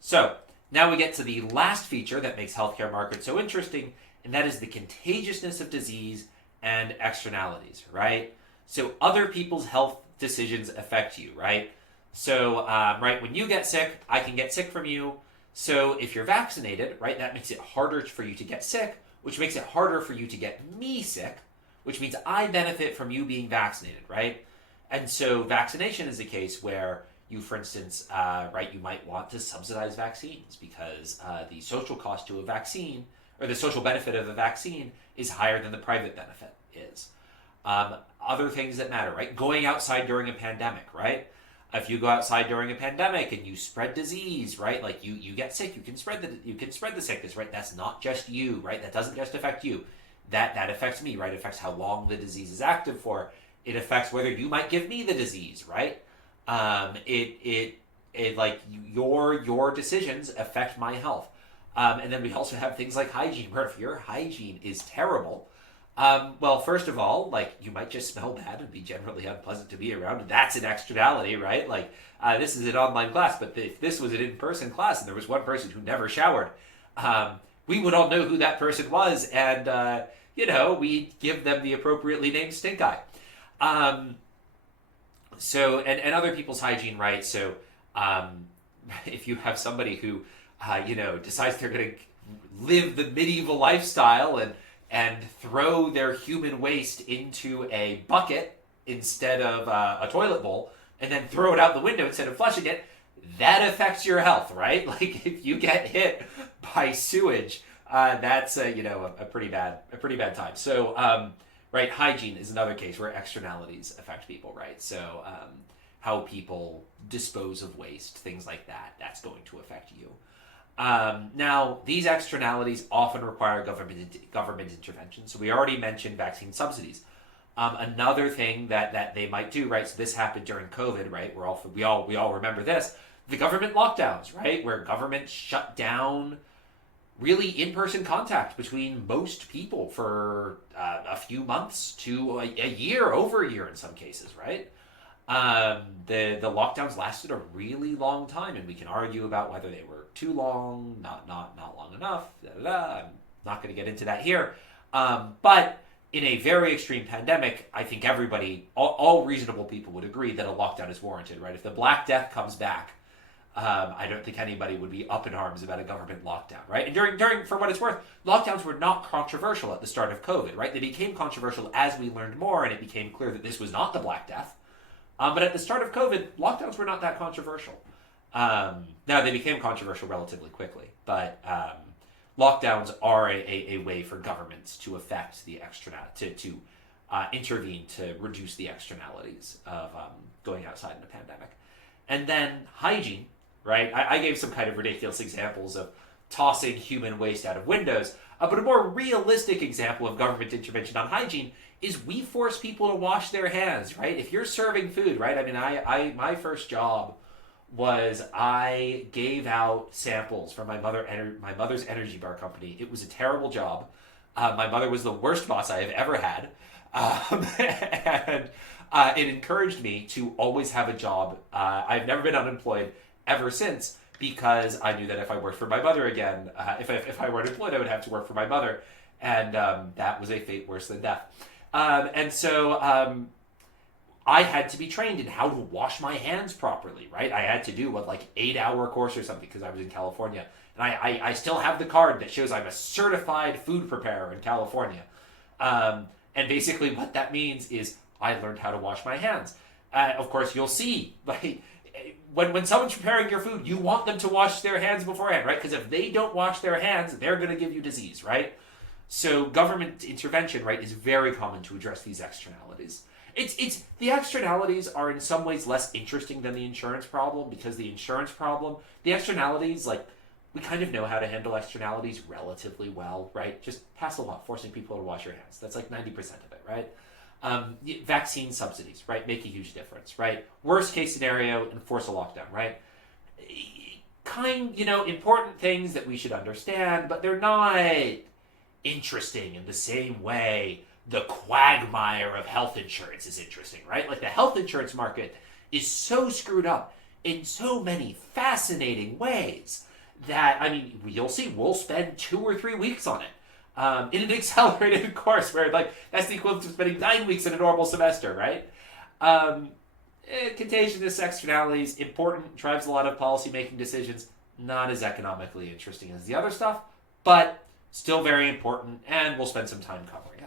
So now we get to the last feature that makes healthcare markets so interesting, and that is the contagiousness of disease and externalities, right? So other people's health decisions affect you, right? So, right, when you get sick, I can get sick from you. So if you're vaccinated, right, that makes it harder for you to get sick, which makes it harder for you to get me sick, which means I benefit from you being vaccinated, right? And so vaccination is a case where you, for instance, right, you might want to subsidize vaccines because the social cost to a vaccine, or the social benefit of a vaccine, is higher than the private benefit is. Other things that matter, right? Going outside during a pandemic, right? If you go outside during a pandemic and you spread disease, right? Like you get sick, you can spread the sickness, right? That's not just you, right? That doesn't just affect you. That affects me, right? It affects how long the disease is active for. It affects whether you might give me the disease, right? It like your decisions affect my health. And then we also have things like hygiene, where if your hygiene is terrible, well, first of all, like, you might just smell bad and be generally unpleasant to be around. That's an externality, right? Like, this is an online class, but if this was an in-person class and there was one person who never showered, we would all know who that person was, and, we'd give them the appropriately named stink eye. So, and other people's hygiene, right? So, if you have somebody who, decides they're going to live the medieval lifestyle and throw their human waste into a bucket instead of a toilet bowl, and then throw it out the window instead of flushing it, that affects your health, right? Like, if you get hit by sewage, that's a pretty bad time. So, right, hygiene is another case where externalities affect people, right? So, how people dispose of waste, things like that, that's going to affect you. Now, these externalities often require government intervention. So we already mentioned vaccine subsidies. Another thing that they might do, right? So this happened during COVID, right? We all remember this. The government lockdowns, right? Where government shut down really in-person contact between most people for a few months to a year, over a year in some cases, right? The lockdowns lasted a really long time, and we can argue about whether they were too long, not long enough. I'm not going to get into that here. But in a very extreme pandemic, I think everybody, all reasonable people, would agree that a lockdown is warranted, right? If the Black Death comes back, I don't think anybody would be up in arms about a government lockdown, right? And during, for what it's worth, lockdowns were not controversial at the start of COVID, right? They became controversial as we learned more, and it became clear that this was not the Black Death. But at the start of COVID, lockdowns were not that controversial. Now, they became controversial relatively quickly, but lockdowns are a way for governments to affect the to intervene to reduce the externalities of going outside in a pandemic. And then hygiene, right? I gave some kind of ridiculous examples of tossing human waste out of windows, but a more realistic example of government intervention on hygiene is we force people to wash their hands, right? If you're serving food, right? I mean, my first job was I gave out samples from my mother's energy bar company. It was a terrible job. My mother was the worst boss I have ever had. And it encouraged me to always have a job. I've never been unemployed ever since, because I knew that if I worked for my mother again, if I weren't employed, I would have to work for my mother. And that was a fate worse than death. And so I had to be trained in how to wash my hands properly, right? I had to do 8-hour course or something because I was in California. And I still have the card that shows I'm a certified food preparer in California. And basically what that means is I learned how to wash my hands. Of course, you'll see, like, when someone's preparing your food, you want them to wash their hands beforehand, right? Because if they don't wash their hands, they're going to give you disease, right? So government intervention, right, is very common to address these externalities. It's the externalities are in some ways less interesting than the insurance problem, because the externalities, like, we kind of know how to handle externalities relatively well, right? Just pass a law forcing people to wash your hands. That's like 90% of it, right? Vaccine subsidies, right, make a huge difference, right? Worst case scenario, enforce a lockdown, right? Important things that we should understand, but they're not interesting in the same way the quagmire of health insurance is interesting, right? Like, the health insurance market is so screwed up in so many fascinating ways that, I mean, you'll see, we'll spend 2 or 3 weeks on it in an accelerated course where, like, that's the equivalent of spending 9 weeks in a normal semester, right? Contagiousness, externalities, important, drives a lot of policy-making decisions, not as economically interesting as the other stuff, but still very important, and we'll spend some time covering.